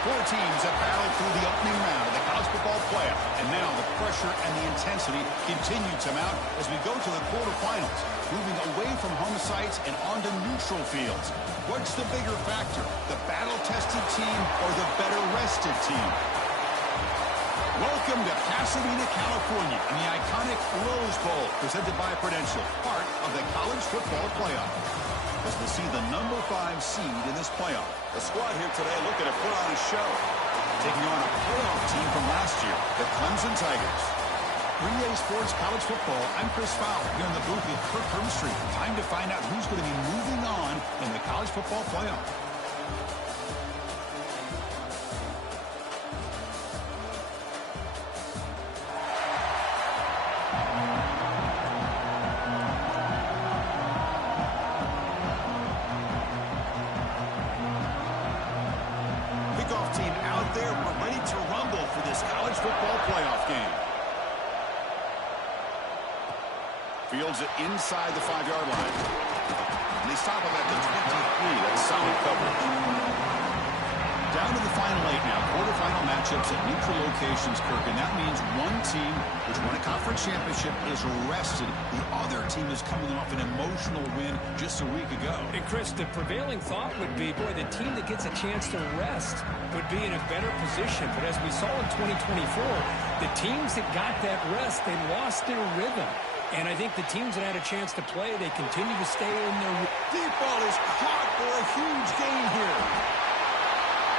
Four teams have battled through the opening round of the college football playoff, and now the pressure and the intensity continue to mount as we go to the quarterfinals, moving away from home sites and onto neutral fields. What's the bigger factor, the battle-tested team or the better-rested team? Welcome to Pasadena, California, in the iconic Rose Bowl, presented by Prudential, part of the college football playoff. As we'll see the number 5 seed in this playoff. The squad here today looking to put on a show. Taking on a playoff team from last year, the Clemson Tigers. 3A Sports College Football, I'm Chris Fowler, here in the booth with Kirk Hermstreet. Time to find out who's going to be moving on in the college football playoff. Team out there, we're ready to rumble for this college football playoff game. Fields it inside the 5-yard line. And they stop him at the 23. That's solid coverage. Down to the final 8 now. Quarterfinal matchups at neutral locations, Kirk. And that means one team which won a conference championship is rested. The other team is coming off an emotional win just a week ago. And Chris, the prevailing thought would be, boy, the team that gets a chance to rest would be in a better position. But as we saw in 2024, the teams that got that rest, they lost their rhythm. And I think the teams that had a chance to play, they continue to stay in their... Deep ball is caught for a huge gain here.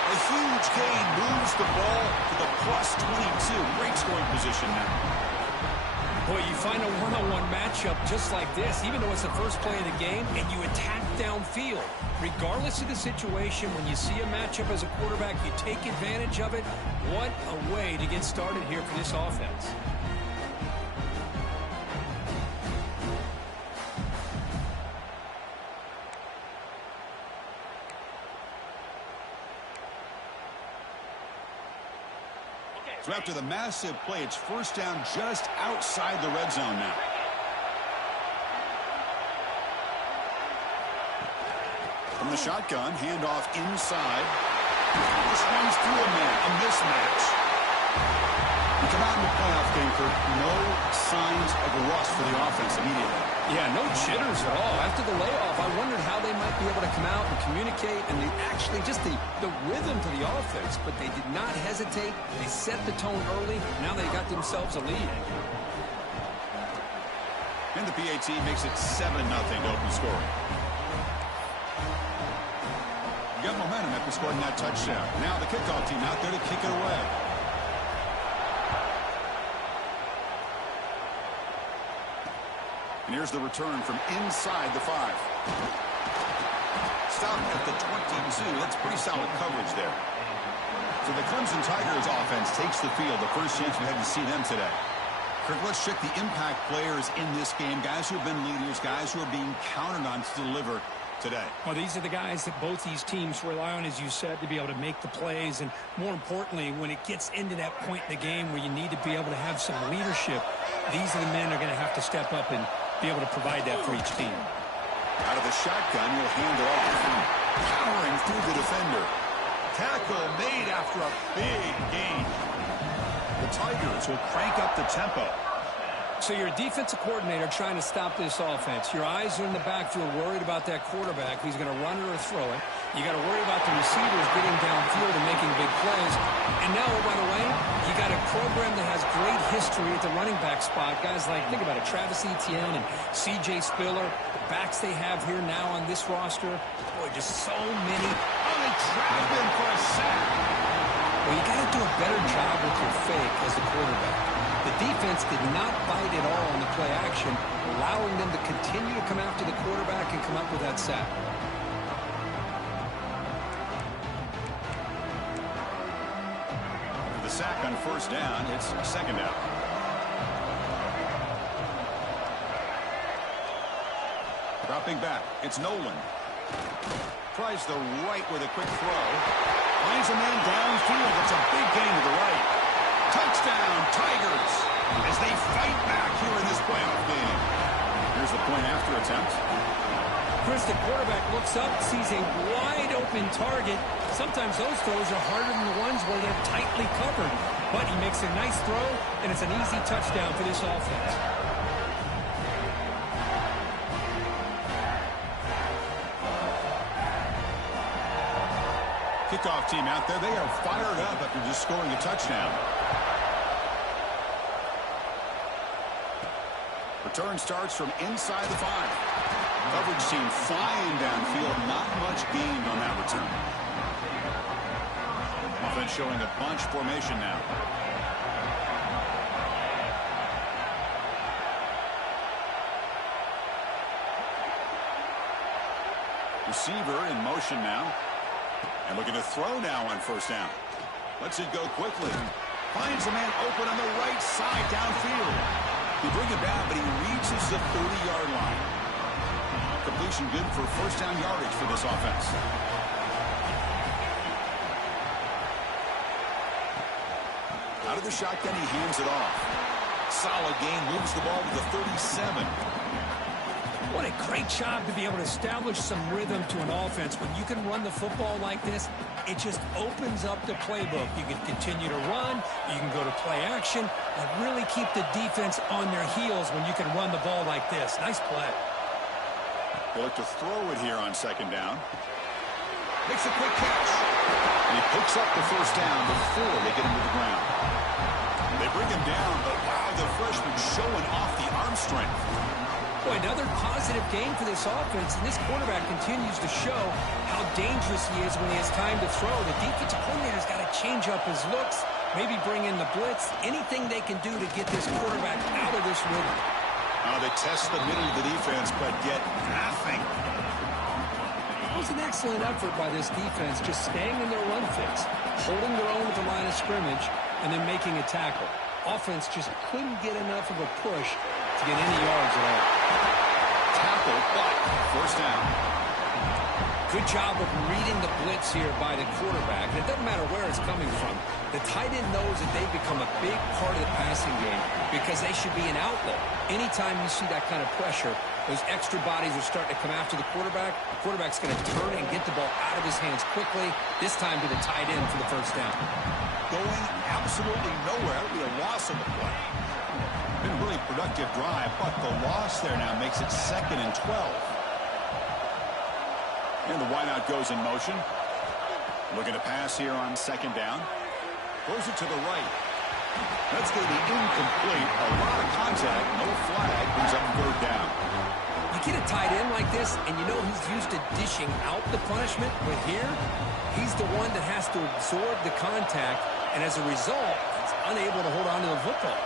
A huge gain moves the ball to the +22. Great scoring position now. Boy, you find a one-on-one matchup just like this, even though it's the first play of the game, and you attack downfield. Regardless of the situation, when you see a matchup as a quarterback, you take advantage of it. What a way to get started here for this offense. So after the massive play, it's first down just outside the red zone now. From the shotgun, handoff inside. This runs through a man, a mismatch. We come out in the playoff game for no signs of rust for the offense immediately. Yeah, no jitters at all. After the layoff, I wondered how they might be able to come out and communicate, and they actually just the rhythm to the offense, but they did not hesitate. They set the tone early. Now they got themselves a lead. And the PAT makes it 7-0 open scoring. You got momentum after scoring that touchdown. Now the kickoff team out there to kick it away. And here's the return from inside the 5. Stop at the 22. That's pretty solid coverage there. So the Clemson Tigers offense takes the field. The first chance we had to see them today. Kirk, let's check the impact players in this game. Guys who have been leaders, guys who are being counted on to deliver today. Well, these are the guys that both these teams rely on, as you said, to be able to make the plays. And more importantly, when it gets into that point in the game where you need to be able to have some leadership, these are the men that are going to have to step up and be able to provide that for each team. Out of the shotgun, he'll hand it off. Powering through the defender. Tackle made after a big gain. The Tigers will crank up the tempo. So you're a defensive coordinator trying to stop this offense. Your eyes are in the backfield worried about that quarterback who's going to run it or throw it. You got to worry about the receivers getting downfield and making big plays. And now, oh, by the way, you got a program that has great history at the running back spot. Guys like, think about it, Travis Etienne and C.J. Spiller. The backs they have here now on this roster. Boy, just so many. Oh, they trap him for a sack. Well, you got to do a better job with your fake as a quarterback. The defense did not bite at all on the play action, allowing them to continue to come after the quarterback and come up with that sack. For the sack on first down, it's second down. Dropping back, it's Nolan. Tries the right with a quick throw. Finds a man downfield. It's a big gain to the right. Touchdown, Tigers, as they fight back here in this playoff game. Here's the point after attempt. Chris, the quarterback looks up, sees a wide-open target. Sometimes those throws are harder than the ones where they're tightly covered. But he makes a nice throw, and it's an easy touchdown for this offense. Kickoff team out there. They are fired up after just scoring a touchdown. Return starts from inside the 5. Coverage team flying downfield. Not much gained on that return. Offense showing a bunch formation now. Receiver in motion now. And looking to throw now on first down. Lets it go quickly. Finds a man open on the right side downfield. He bring it down, but he reaches the 30-yard line. Completion good for first down yardage for this offense. Out of the shotgun, he hands it off. Solid gain, moves the ball to the 37. What a great job to be able to establish some rhythm to an offense. When you can run the football like this, it just opens up the playbook. You can continue to run, you can go to play action, and really keep the defense on their heels when you can run the ball like this. Nice play. They look to throw it here on second down. Makes a quick catch. And he picks up the first down before they get him to the ground. They bring him down, but wow, the freshman showing off the arm strength. Boy, another positive game for this offense, and this quarterback continues to show how dangerous he is when he has time to throw. The defensive coordinator's got to change up his looks, maybe bring in the blitz, anything they can do to get this quarterback out of this rhythm. They test the middle of the defense, but get nothing. It was an excellent effort by this defense, just staying in their run fits, holding their own at the line of scrimmage, and then making a tackle. Offense just couldn't get enough of a push to get any yards at all. Tackle, but first down. Good job of reading the blitz here by the quarterback. It doesn't matter where it's coming from. The tight end knows that they've become a big part of the passing game because they should be an outlet. Anytime you see that kind of pressure, those extra bodies are starting to come after the quarterback. The quarterback's going to turn and get the ball out of his hands quickly, this time to the tight end for the first down. Going absolutely nowhere. It'll be a loss on the play. Been a really productive drive, but the loss there now makes it 2nd and 12. And the wideout goes in motion. Looking to pass here on second down. Throws it to the right. That's going to be incomplete. A lot of contact. No flag. Brings up third down. You get a tight end like this, and you know he's used to dishing out the punishment. But here, he's the one that has to absorb the contact. And as a result, he's unable to hold on to the football.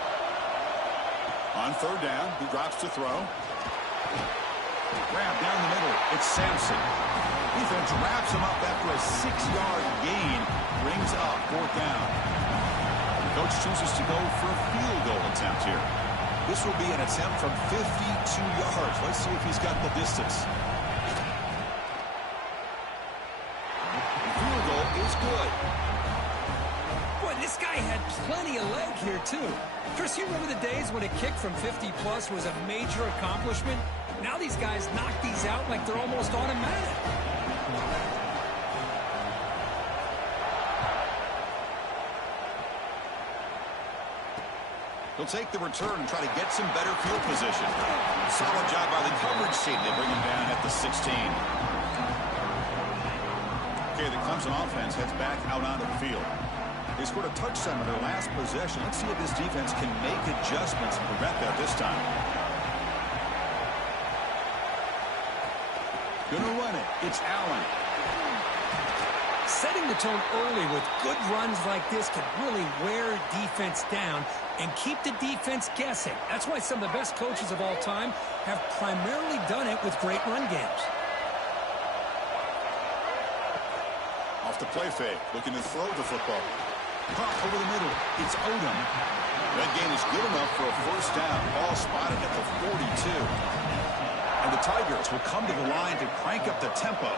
On third down, he drops to throw. Grab down the middle. It's Sampson. Defense wraps him up after a 6-yard gain. Brings up fourth down. The coach chooses to go for a field goal attempt here. This will be an attempt from 52 yards. Let's see if he's got the distance. The field goal is good. Boy, this guy had plenty of leg here, too. Chris, you remember the days when a kick from 50-plus was a major accomplishment? Now these guys knock these out like they're almost automatic. He'll take the return and try to get some better field position. Solid job by the coverage team. They bring him down at the 16. Okay, the Clemson offense heads back out onto the field. They scored a touchdown on their last possession. Let's see if this defense can make adjustments and prevent that this time. Gonna run it. It's Allen. Setting the tone early with good runs like this can really wear defense down and keep the defense guessing. That's why some of the best coaches of all time have primarily done it with great run games. Off the play fake, looking to throw the football. Pop over the middle. It's Odom. That gain is good enough for a first down. Ball spotted at the 42. And the Tigers will come to the line to crank up the tempo.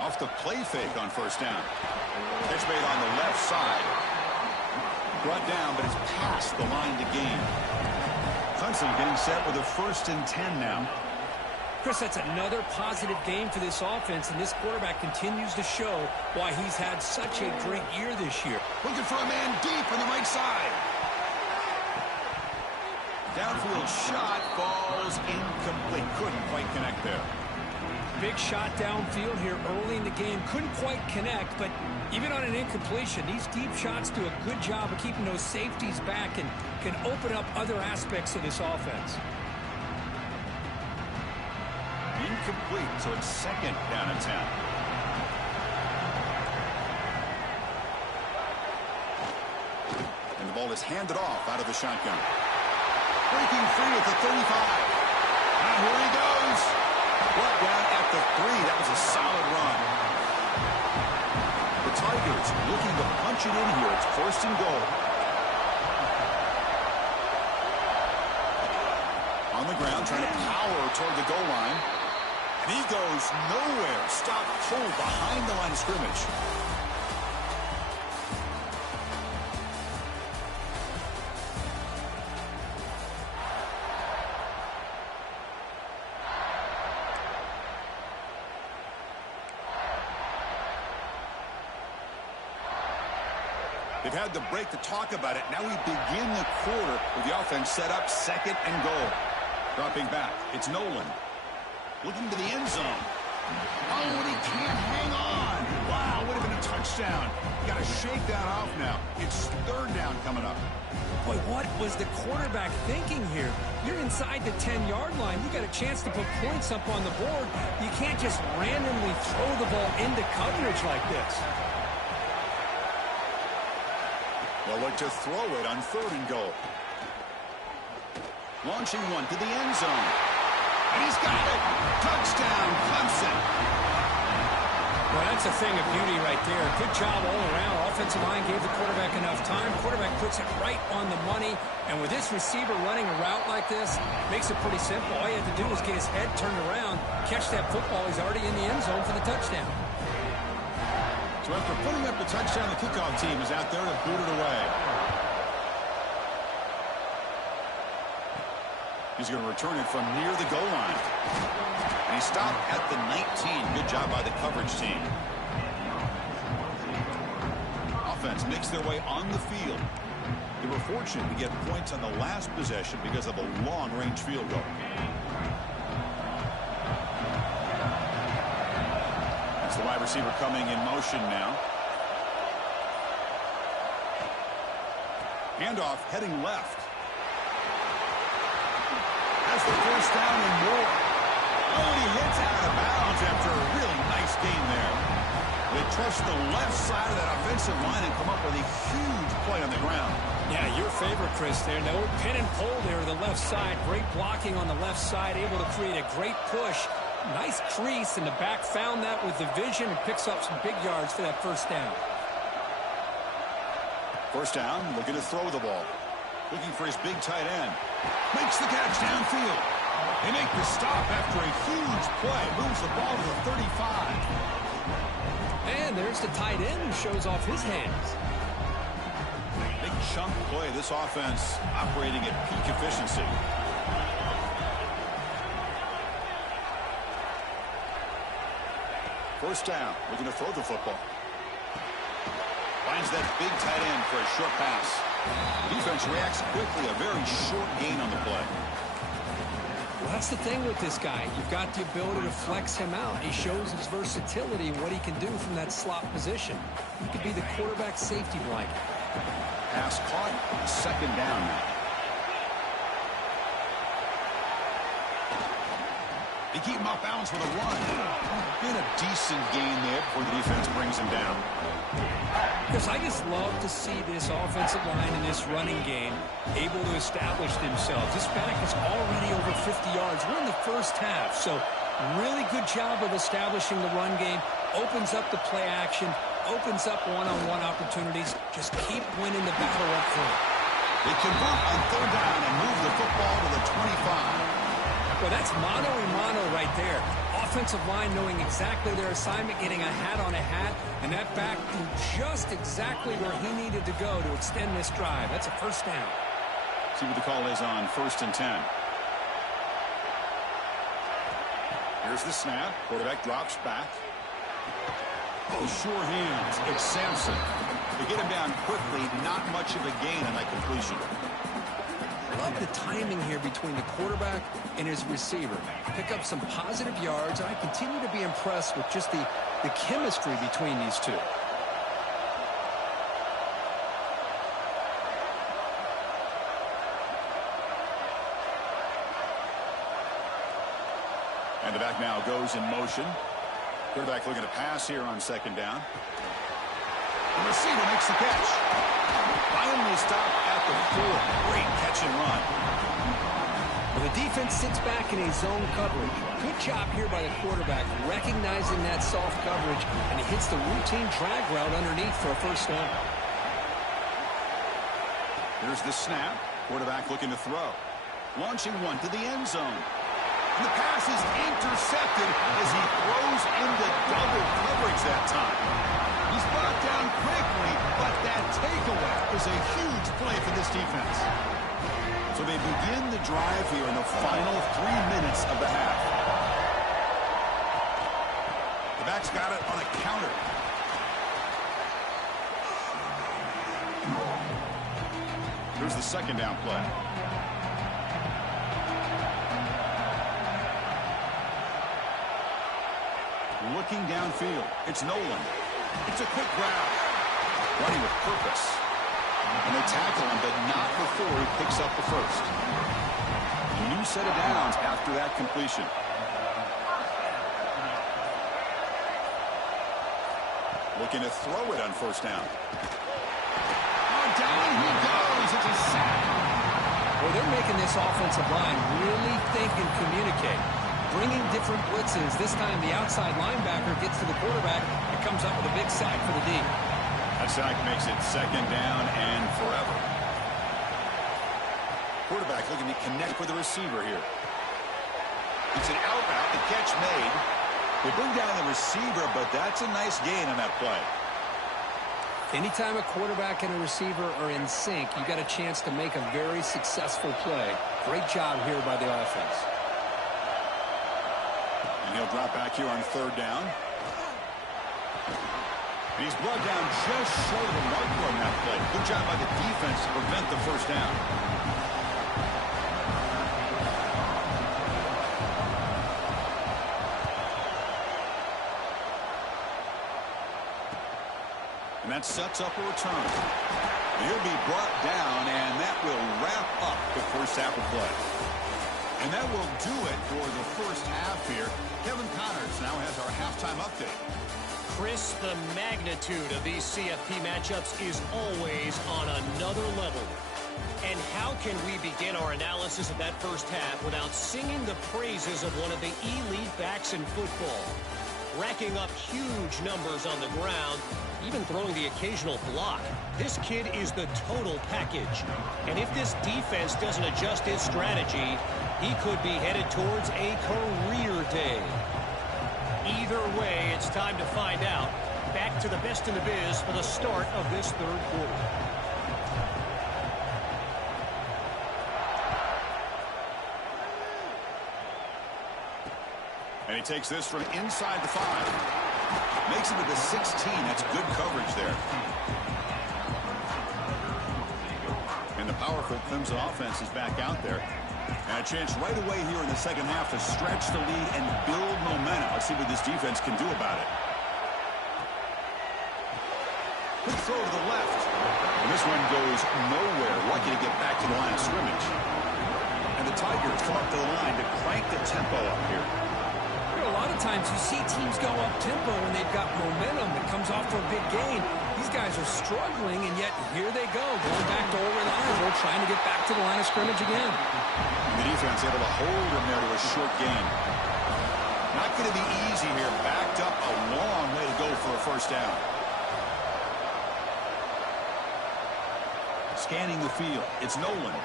Off the play fake on first down. Catch made on the left side. Brought down, but it's past the line to gain. Clemson getting set with a 1st and 10 now. Chris, that's another positive game for this offense, and this quarterback continues to show why he's had such a great year this year. Looking for a man deep on the right side. Downfield shot falls incomplete. Couldn't quite connect there. Big shot downfield here early in the game. Couldn't quite connect, but even on an incompletion, these deep shots do a good job of keeping those safeties back and can open up other aspects of this offense. Incomplete, so it's 2nd down and 10. And the ball is handed off out of the shotgun. Breaking free at the 35. Now here he goes. Brought down at the 3. That was a solid run. The Tigers looking to punch it in here. It's 1st and goal. On the ground, trying to power toward the goal line. And he goes nowhere. Stop cold behind the line of scrimmage. They've had the break to talk about it. Now we begin the quarter with the offense set up 2nd and goal. Dropping back, it's Nolan. Looking to the end zone. Oh, and he can't hang on. Wow, would have been a touchdown. You got to shake that off now. It's 3rd down coming up. Boy, what was the quarterback thinking here? You're inside the 10-yard line. You got a chance to put points up on the board. You can't just randomly throw the ball into coverage like this. They'll look to throw it on 3rd and goal. Launching one to the end zone. And he's got it. Touchdown, Clemson. Well, that's a thing of beauty right there. Good job all around. Offensive line gave the quarterback enough time. Quarterback puts it right on the money. And with this receiver running a route like this, makes it pretty simple. All you have to do is get his head turned around, catch that football. He's already in the end zone for the touchdown. So after putting up the touchdown, the kickoff team is out there to boot it away. He's going to return it from near the goal line. And he stopped at the 19. Good job by the coverage team. Offense makes their way on the field. They were fortunate to get points on the last possession because of a long-range field goal. That's the wide receiver coming in motion now. Handoff heading left. That's the 1st down and more. Oh, and he hits out of bounds after a really nice game there. They trust the left side of that offensive line and come up with a huge play on the ground. Yeah, your favorite, Chris, there. No pin and pull there to the left side. Great blocking on the left side, able to create a great push. Nice crease, and the back found that with the vision and picks up some big yards for that 1st down. 1st down, looking to throw the ball. Looking for his big tight end. Makes the catch downfield. They make the stop after a huge play. Moves the ball to the 35. And there's the tight end who shows off his hands. Big chunk play. This offense operating at peak efficiency. First down. Looking to throw the football. Finds that big tight end for a short pass. Defense reacts quickly. A very short gain on the play. Well, that's the thing with this guy. You've got the ability to flex him out. He shows his versatility and what he can do from that slot position. He could be the quarterback safety blanket. Pass caught. 2nd down now. They keep him off balance with a run. Been a decent gain there before the defense brings him down. Because I just love to see this offensive line in this running game able to establish themselves. This back is already over 50 yards. We're in the 1st half, so really good job of establishing the run game. Opens up the play action, opens up one-on-one opportunities. Just keep winning the battle up front. They convert on 3rd down and move the football to the 25. Well, that's mano a mano right there. offensive line knowing exactly their assignment, getting a hat on a hat, and that back threw just exactly where he needed to go to extend this drive. That's a first down. See what the call is on 1st and 10. Here's the snap. Quarterback drops back. Oh, sure hands. It's Sampson. They get him down quickly. Not much of a gain on that completion. Love the timing here between the quarterback and his receiver. Pick up some positive yards. I continue to be impressed with just the chemistry between these two. And the back now goes in motion. Quarterback looking to pass here on 2nd down. The receiver makes the catch. Finally stopped at the 4. Great catch and run. Well, the defense sits back in a zone coverage. Good job here by the quarterback, recognizing that soft coverage, and he hits the routine drag route underneath for a first down. Here's the snap. Quarterback looking to throw. Launching one to the end zone. And the pass is intercepted as he throws into double coverage that time. He's brought down quickly, but that takeaway is a huge play for this defense. So they begin the drive here in the final 3 minutes of the half. The back's got it on a counter. Here's the 2nd down play. Looking downfield. It's Nolan. It's a quick grab. Running with purpose. And they tackle him, but not before he picks up the first. A new set of downs after that completion. Looking to throw it on 1st down. Oh, down he goes. It's a sack. Well, they're making this offensive line really think and communicate. Bringing different blitzes. This time the outside linebacker gets to the quarterback and comes up with a big sack for the D. That sack makes it 2nd down and forever. Quarterback looking to connect with the receiver here. It's an out route. The catch made. They bring down the receiver, but that's a nice gain on that play. Anytime a quarterback and a receiver are in sync, you got a chance to make a very successful play. Great job here by the offense. And he'll drop back here on 3rd down. And he's brought down just short of the marker on that play. Good job by the defense to prevent the 1st down. And that sets up a return. He'll be brought down, and that will wrap up the first half of play. And that will do it for the first half here. Kevin Connors now has our halftime update. Chris, the magnitude of these CFP matchups is always on another level. And how can we begin our analysis of that first half without singing the praises of one of the elite backs in football? Racking up huge numbers on the ground, even throwing the occasional block. This kid is the total package. And if this defense doesn't adjust its strategy, he could be headed towards a career day. Either way, it's time to find out. Back to the best in the biz for the start of this 3rd quarter. And he takes this from inside the 5. Makes it to the 16. That's good coverage there. And the powerful Clemson offense is back out there. And a chance right away here in the 2nd half to stretch the lead and build momentum. Let's see what this defense can do about it. Quick throw to the left. And this one goes nowhere. Lucky to get back to the line of scrimmage. And the Tigers come up to the line to crank the tempo up here. A lot of times you see teams go up tempo when they've got momentum that comes off for a big gain. These guys are struggling, and yet here they go, going back to old reliable, trying to get back to the line of scrimmage again. And the defense able to hold him there to a short gain. Not going to be easy here. Backed up a long way to go for a first down. Scanning the field. It's Nolan.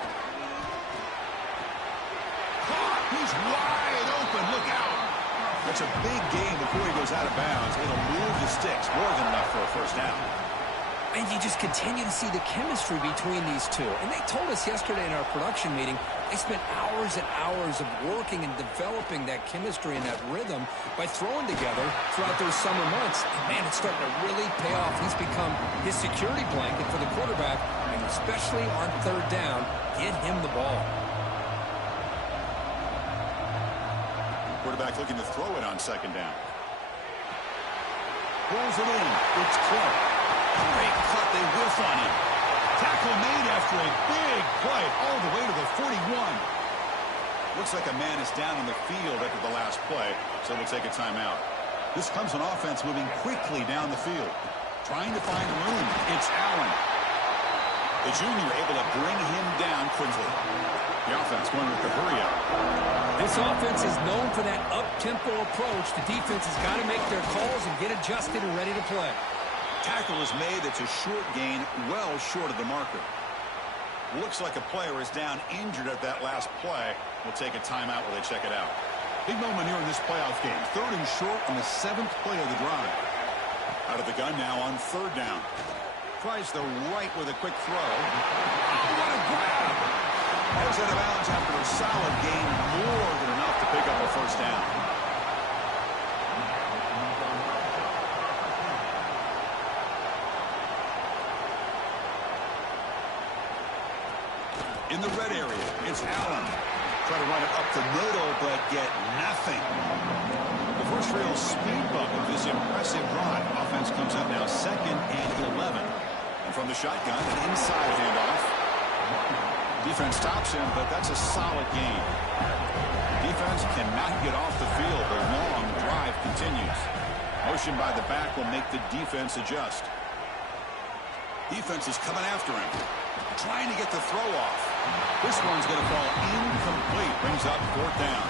Caught. He's wide open. Look out. That's a big gain before he goes out of bounds. It'll move the sticks. More than enough for a first down. And you just continue to see the chemistry between these two. And they told us yesterday in our production meeting, they spent hours and hours of working and developing that chemistry and that rhythm by throwing together throughout those summer months. And, man, it's starting to really pay off. He's become his security blanket for the quarterback, and especially on third down, get him the ball. Quarterback looking to throw it on second down. Pulls it in. It's Clark. Great cut. They whiff on him. Tackle made after a big play all the way to the 41. Looks like a man is down in the field after the last play, so we'll take a timeout. This comes on offense moving quickly down the field. Trying to find room. It's Allen. The junior able to bring him down quickly. The offense going with the hurry up. This offense is known for that up-tempo approach. The defense has got to make their calls and get adjusted and ready to play. Tackle is made. It's a short gain, well short of the marker. Looks like a player is down injured at that last play. We'll take a timeout while they check it out. Big moment here in this playoff game. Third and short on the 7th play of the drive. Out of the gun now on third down. Tries the right with a quick throw. Oh, what a grab! Goes out of bounds after a solid gain, more than enough to pick up a first down. In the red area, it's Allen. Try to run it up the middle, but get nothing. The first real speed bump of this impressive drive. Offense comes up now 2nd and 11. And from the shotgun, an inside handoff. Defense stops him, but that's a solid gain. Defense cannot get off the field. The long drive continues. Motion by the back will make the defense adjust. Defense is coming after him. Trying to get the throw off. This one's going to fall incomplete. Brings up 4th down.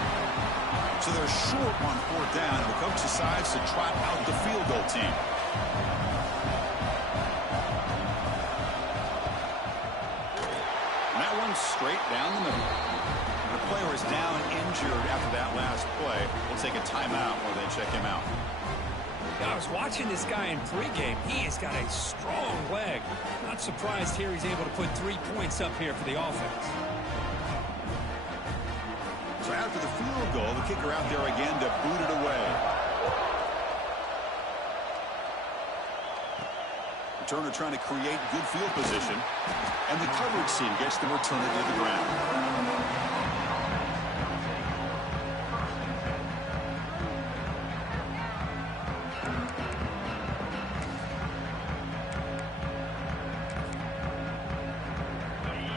So they're short on 4th down, and the coach decides to trot out the field goal team. And that one's straight down the middle. The player is down injured after that last play. We'll take a timeout while they check him out. I was watching this guy in pregame. He has got a strong leg. Not surprised here he's able to put 3 points up here for the offense. So after the field goal, the kicker out there again to boot it away. Returner trying to create good field position. And the coverage team gets the returner to the ground.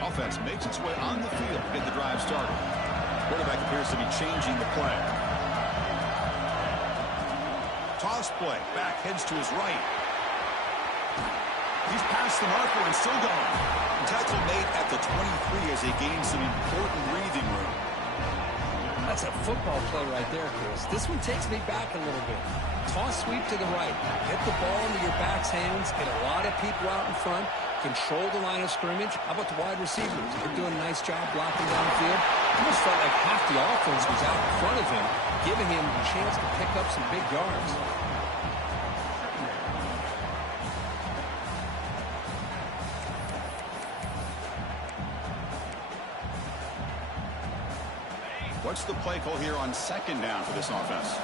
Offense makes its way on the field to get the drive started. Quarterback appears to be changing the play. Toss play. Back heads to his right. He's past the marker and still going. Tackle made at the 23 as they gain some important breathing room. That's a football play right there, Chris. This one takes me back a little bit. Toss sweep to the right. Get the ball into your back's hands. Get a lot of people out in front. Control the line of scrimmage. How about the wide receivers? They're doing a nice job blocking downfield. Almost felt like half the offense was out in front of him, giving him a chance to pick up some big yards. What's the play call here on 2nd down for this offense?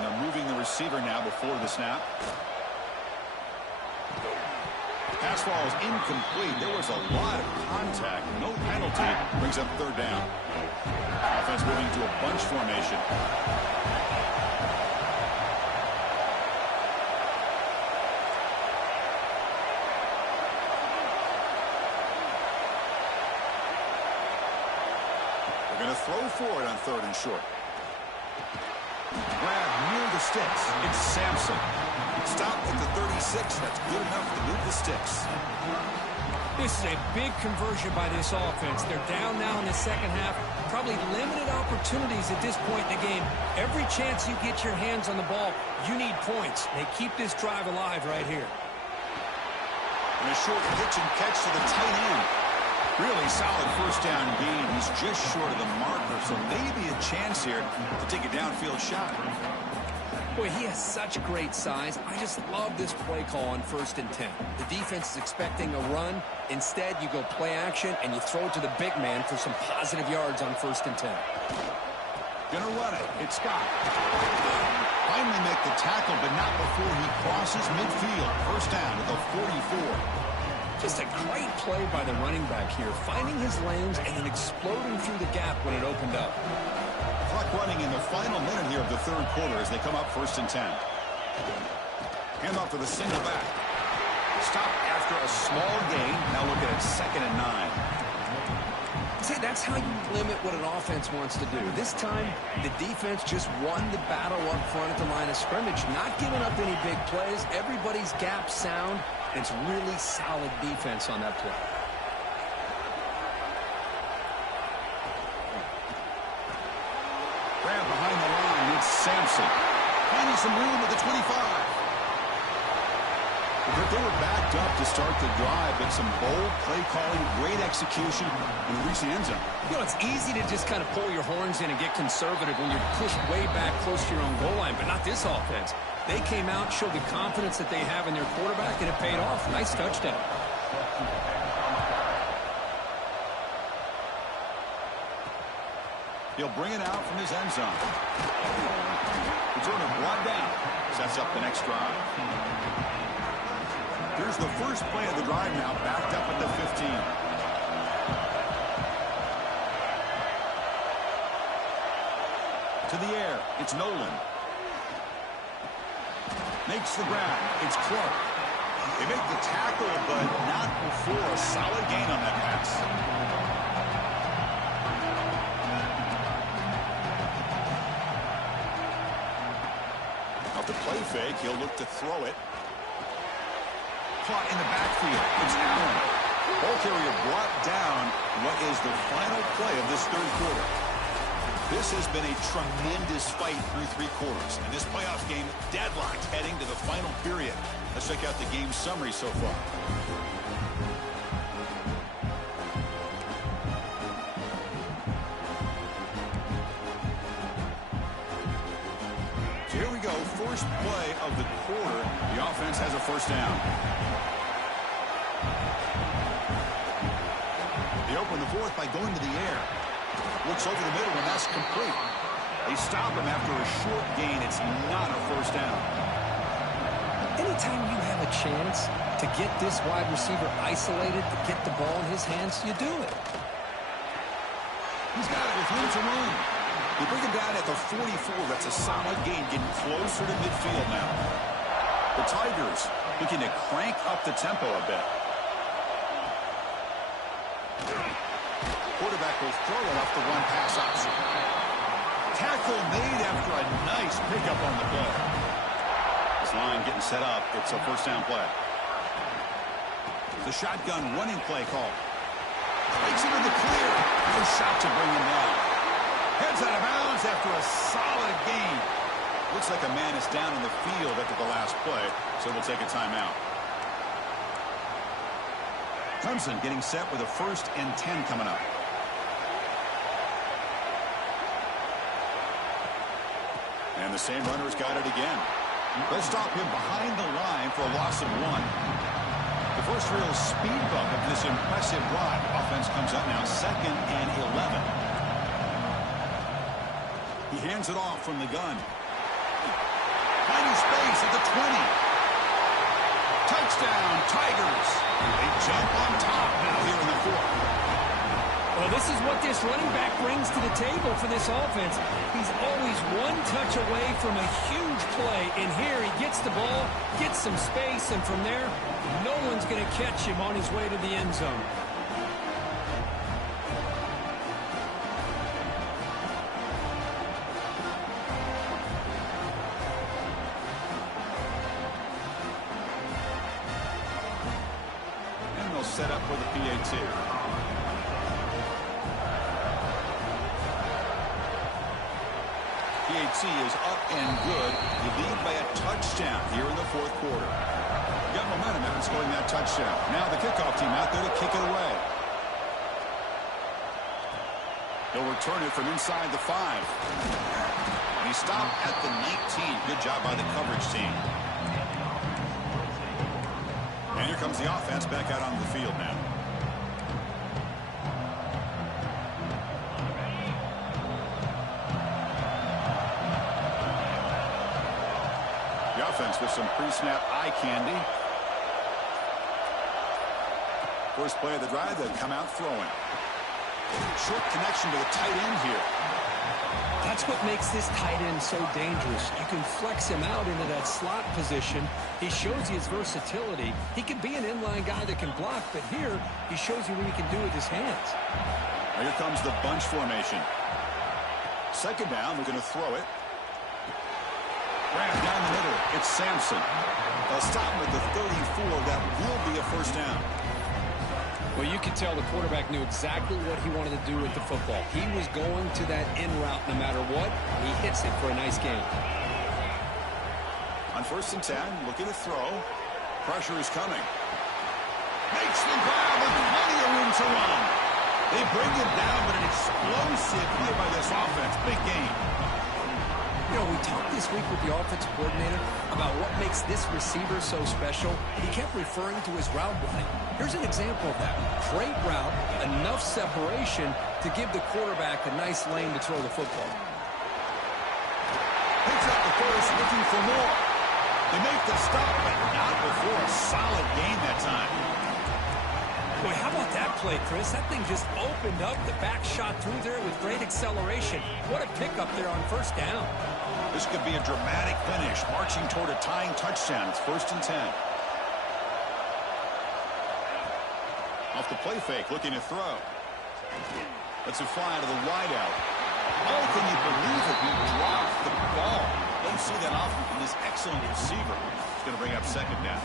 Now moving the receiver now before the snap. Pass ball is incomplete. There was a lot of contact. No penalty. Brings up 3rd down. Offense moving to a bunch formation. They're going to throw for it on 3rd and short. Grab near the sticks. It's Sampson. Stopped at the 36. That's good enough to move the sticks. This is a big conversion by this offense. They're down now in the second half. Probably limited opportunities at this point in the game. Every chance you get your hands on the ball, you need points. They keep this drive alive right here. And a short pitch and catch to the tight end. Really solid first down gain. He's just short of the marker, so maybe a chance here to take a downfield shot. Boy, he has such great size. I just love this play call on 1st and 10. The defense is expecting a run. Instead, you go play action, and you throw it to the big man for some positive yards on 1st and 10. Gonna run it. It's Scott. Finally make the tackle, but not before he crosses midfield. First down at the 44. Just a great play by the running back here, finding his lanes and then exploding through the gap when it opened up. Clock running in the final minute here of the 3rd quarter as they come up 1st and 10. Hand off to the single back. Stop after a small gain. Now look at it, 2nd and 9. See, that's how you limit what an offense wants to do. This time, the defense just won the battle up front at the line of scrimmage, not giving up any big plays. Everybody's gap sound. It's really solid defense on that play. Grab behind the line. It's Sampson. Finding some room at the 25. They were backed up to start the drive, but some bold play calling, great execution, and reach the end zone. You know, it's easy to just kind of pull your horns in and get conservative when you're pushed way back close to your own goal line, but not this offense. They came out, showed the confidence that they have in their quarterback, and it paid off. Nice touchdown. He'll bring it out from his end zone. Returner brought down. Sets up the next drive. Here's the first play of the drive now, backed up at the 15. To the air, it's Nolan. Makes the grab. It's Clark. They make the tackle, but not before a solid gain on that pass. Off the play fake, he'll look to throw it. Caught in the backfield. It's Allen. Ball carrier brought down. What is the final play of this 3rd quarter? This has been a tremendous fight through 3 quarters. And this playoff game deadlocked heading to the final period. Let's check out the game summary so far. So here we go. First play of the quarter. The offense has a first down. They open the 4th by going to the air. Looks over the middle, and that's complete. They stop him after a short gain. It's not a first down. Anytime you have a chance to get this wide receiver isolated, to get the ball in his hands, you do it. He's got it with room to run. You bring him down at the 44. That's a solid gain, getting closer to midfield now. The Tigers looking to crank up the tempo a bit. Quarterback will throw it off the run pass option. Tackle made after a nice pickup on the play. This line getting set up. It's a first down play. The shotgun running play call. Takes it in the clear. No shot to bring him down. Heads out of bounds after a solid gain. Looks like a man is down in the field after the last play, so we'll take a timeout. Clemson getting set with a 1st and 10 coming up. And the same runner's got it again. They'll stop him behind the line for a loss of 1. The first real speed bump of this impressive drive. Offense comes up now 2nd and 11. He hands it off from the gun. Finding space at the 20. Touchdown, Tigers. They jump on top now here in the 4th. Well, this is what this running back brings to the table for this offense. He's always one touch away from a huge play. And here he gets the ball, gets some space, and from there, no one's going to catch him on his way to the end zone. And they'll set up for the PAT. PAT is up and good. You lead by a touchdown here in the 4th quarter. Got momentum after scoring that touchdown. Now the kickoff team out there to kick it away. He'll return it from inside the 5. And he stopped at the 19. Good job by the coverage team. And here comes the offense back out on the field now. The offense with some pre-snap eye candy. First play of the drive, they'll come out throwing. Short connection to the tight end here. That's what makes this tight end so dangerous. You can flex him out into that slot position. He shows you his versatility. He can be an inline guy that can block, but here he shows you what he can do with his hands. Now here comes the bunch formation. Second down, we're going to throw it. Wrapped down the middle. It's Sampson. They'll stop him at the 34. That will be a first down. Well, you can tell the quarterback knew exactly what he wanted to do with the football. He was going to that in route no matter what. He hits it for a nice gain. On 1st and 10, looking to throw. Pressure is coming. Makes the grab with plenty of room to run. They bring him down, but an explosive play by this offense. Big game. You know, we talked this week with the offensive coordinator about what makes this receiver so special. He kept referring to his route running. Here's an example of that. Great route, enough separation to give the quarterback a nice lane to throw the football. Picks up the first, looking for more. They make the stop, but not before a solid gain that time. Boy, how about that play, Chris? That thing just opened up. The back shot through there with great acceleration. What a pickup there on 1st down. This could be a dramatic finish, marching toward a tying touchdown. It's 1st and 10. Off the play fake, looking to throw. Lets it fly to the wideout. Oh, can you believe it? He dropped the ball. Don't see that often from this excellent receiver. It's going to bring up 2nd down.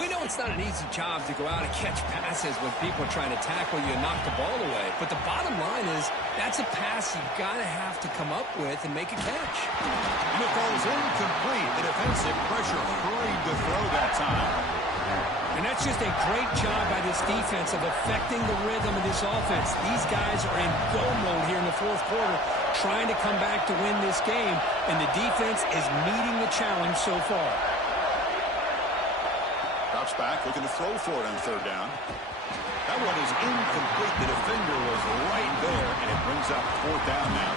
We know it's not an easy job to go out and catch passes when people are trying to tackle you and knock the ball away. But the bottom line is that's a pass you've got to have to come up with and make a catch. And it falls incomplete. The defensive pressure hurried to throw that time. And that's just a great job by this defense of affecting the rhythm of this offense. These guys are in go mode here in the 4th quarter, trying to come back to win this game. And the defense is meeting the challenge so far. Drops back, looking to throw for it on 3rd down. That one is incomplete. The defender was right there, and it brings up 4th down now.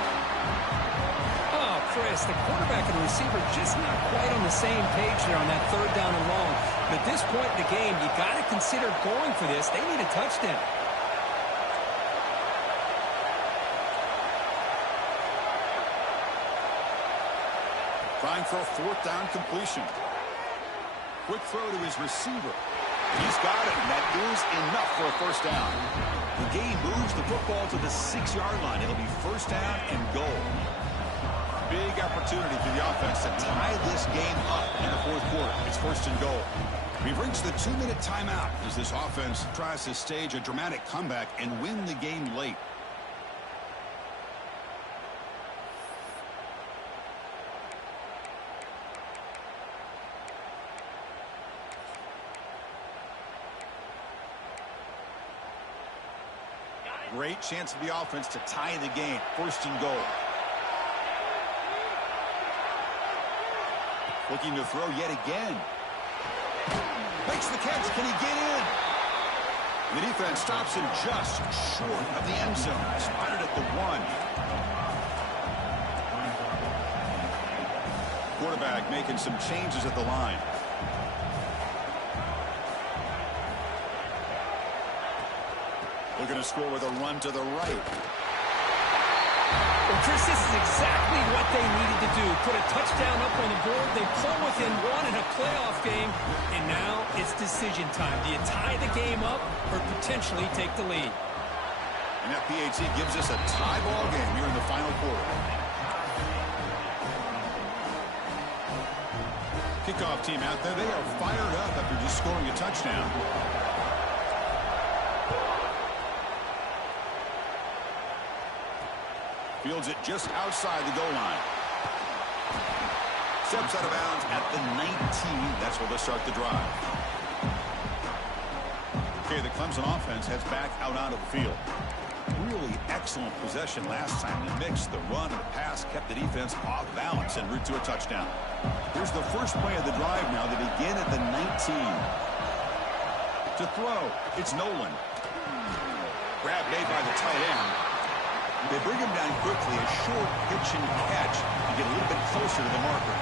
Oh, Chris, the quarterback and the receiver just not quite on the same page there on that 3rd down and long. But at this point in the game, you got to consider going for this. They need a touchdown. Trying for a 4th down completion. Quick throw to his receiver. He's got it, and that is enough for a 1st down. The game moves the football to the 6-yard line. It'll be 1st down and goal. Big opportunity for the offense to tie this game up in the 4th quarter. It's 1st and goal. We've reached the 2-minute timeout as this offense tries to stage a dramatic comeback and win the game late. Great chance for the offense to tie the game. 1st and goal. Looking to throw yet again. Makes the catch. Can he get in? The defense stops him just short of the end zone. Spotted at the 1. Quarterback making some changes at the line. Looking to score with a run to the right. Well, Chris, this is exactly what they needed to do. Put a touchdown up on the board. They pull within 1 in a playoff game. And now it's decision time. Do you tie the game up or potentially take the lead? And that PAT gives us a tie ball game here in the final quarter. Kickoff team out there. They are fired up after just scoring a touchdown. Fields it just outside the goal line. Steps out of bounds at the 19. That's where they'll start the drive. Okay, the Clemson offense heads back out onto the field. really excellent possession last time. He mixed the run and the pass, kept the defense off balance en route to a touchdown. Here's the first play of the drive now. They begin at the 19. To throw, it's Nolan. Grab made by the tight end. They bring him down quickly, a short pitch and catch to get a little bit closer to the marker.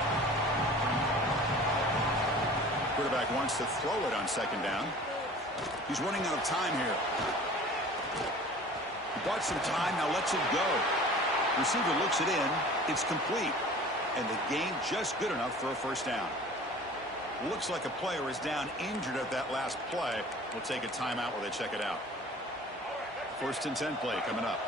Quarterback wants to throw it on second down. He's running out of time here. He bought some time, now lets it go. Receiver looks it in. It's complete. And the game just good enough for a first down. Looks like a player is down injured at that last play. We'll take a timeout while they check it out. First and 10 play coming up.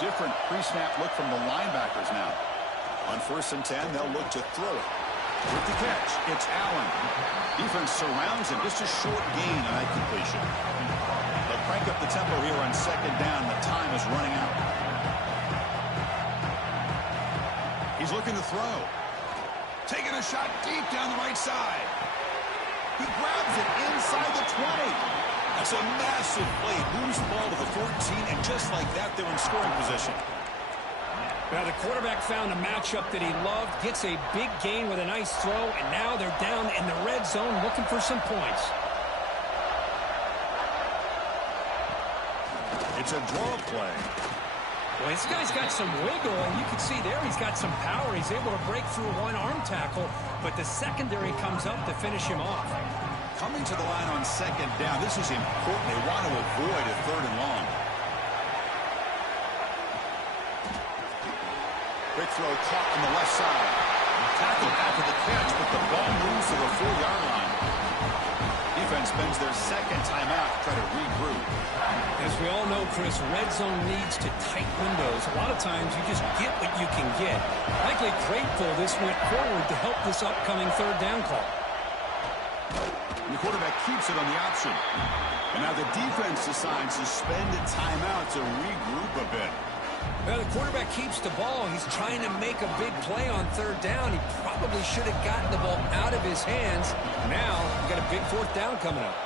Different pre-snap look from the linebackers now. On first and 10, they'll look to throw it. With the catch, it's Allen. Defense surrounds him. Just a short gain on that completion. They'll crank up the tempo here on second down. The time is running out. He's looking to throw. Taking a shot deep down the right side. He grabs it inside the 20. That's a massive play. Moves the ball to the 14, and just like that, they're in scoring position. Now the quarterback found a matchup that he loved, gets a big gain with a nice throw, and now they're down in the red zone looking for some points. It's a draw play. Well, this guy's got some wiggle, and you can see there he's got some power. He's able to break through one arm tackle, but the secondary comes up to finish him off. Coming to the line on second down, this is important. They want to avoid a third and long. Quick throw caught on the left side. Tackled after the catch, but the ball moves to the 4-yard line. Defense spends their second timeout to try to regroup. As we all know, Chris, red zone leads to tight windows. A lot of times you just get what you can get. Likely grateful this went forward to help this upcoming third down call. The quarterback keeps it on the option. And now the defense decides to spend a timeout to regroup a bit. Well, the quarterback keeps the ball. He's trying to make a big play on third down. He probably should have gotten the ball out of his hands. Now, we've got a big fourth down coming up.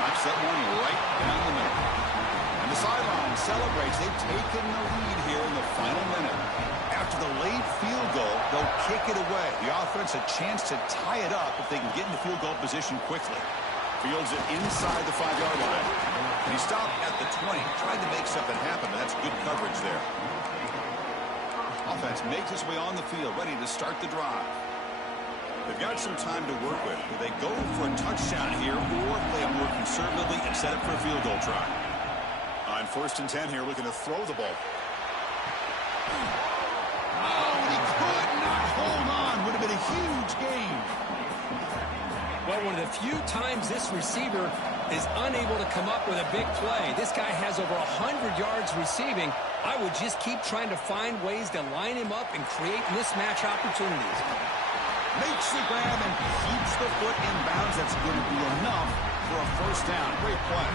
Knocks that one right down the middle. And the sideline celebrates. They've taken the lead here in the final minute. After the late field goal, they'll kick it away. The offense a chance to tie it up if they can get into field goal position quickly. Fields it inside the 5-yard line. And he stopped at the 20. Tried to make something happen, but that's good coverage there. Offense makes its way on the field, ready to start the drive. They've got some time to work with. Do they go for a touchdown here or play more conservatively and set up for a field goal try? On first and 10 here, looking to throw the ball. Oh, he could not hold on. Would have been a huge gain. Well, one of the few times this receiver is unable to come up with a big play. This guy has over 100 yards receiving. I would just keep trying to find ways to line him up and create mismatch opportunities. Makes the grab and keeps the foot in bounds. That's going to be enough for a first down. Great play.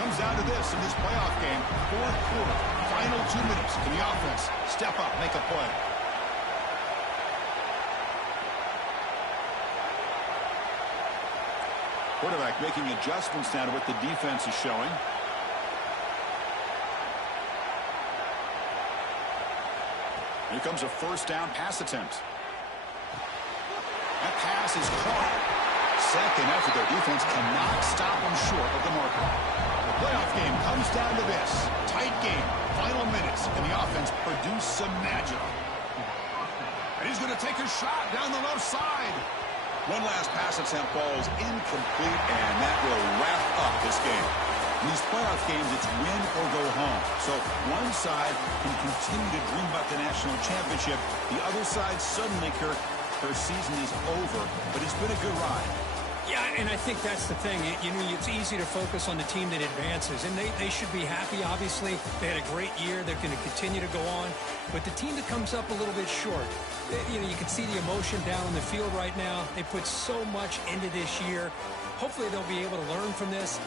Comes down to this in this playoff game. Fourth quarter, final 2 minutes. Can the offense step up, make a play? Quarterback making adjustments now to what the defense is showing. Here comes a first down pass attempt. That pass is caught. Second effort, their defense cannot stop them short of the marker. The playoff game comes down to this. Tight game, final minutes, and the offense produced some magic. And he's going to take a shot down the left side. One last pass attempt, falls incomplete, and that will wrap up this game. In these playoff games, it's win or go home. So one side can continue to dream about the national championship. The other side suddenly, Kirk, her season is over, but it's been a good ride. Yeah, and I think that's the thing. You know, it's easy to focus on the team that advances, and they should be happy, obviously. They had a great year. They're going to continue to go on. But the team that comes up a little bit short, you know, you can see the emotion down on the field right now. They put so much into this year. Hopefully they'll be able to learn from this